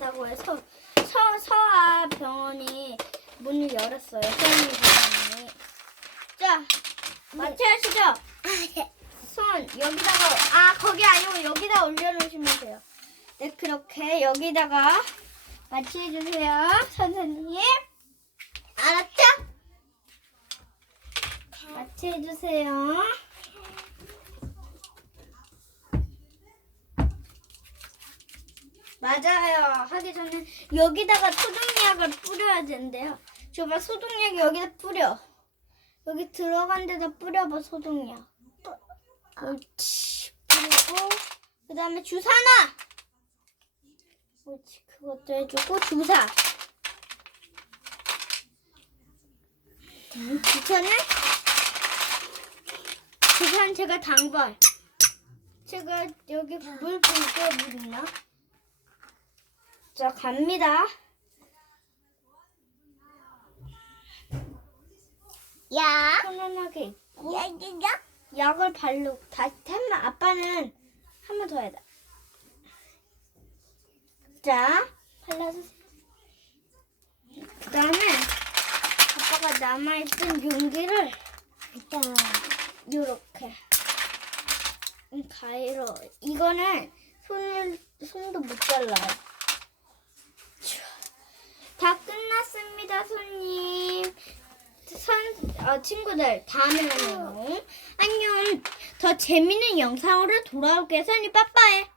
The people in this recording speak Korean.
위험하다고 해서 서, 서아 병원이 문을 열었어요. 서울이 병원이. 자, 마취 하시죠. 손 여기다가 아 거기 아니고 여기다 올려놓으시면 돼요. 네 그렇게 여기다가 마취해 주세요, 선생님. 알았죠? 마취해 주세요. 맞아요. 하기 전에 여기다가 소독약을 뿌려야 된대요. 줘봐 소독약 여기다 뿌려. 여기 들어간 데다 뿌려봐 소독약. 옳지. 뿌리고 그 다음에 주사나. 옳지. 그것도 해주고 주사. 음, 주사는 주사는 제가 당벌. 제가 여기 물 붓게 물 있나? 자 갑니다. 야. 편안하게 있고 야, 이거 약을 바르고 다시 한번 아빠는 한 번 더 해야 돼. 자 발라주세요. 그다음에 아빠가 남아있던 용기를 일단 요렇게 음, 가위로 이거는 손을 손도 못 잘라요. 다 손님. 선, 어, 친구들 다음에 만나요. 안녕. 더 재밌는 영상으로 돌아올게요. 손님 빠빠해.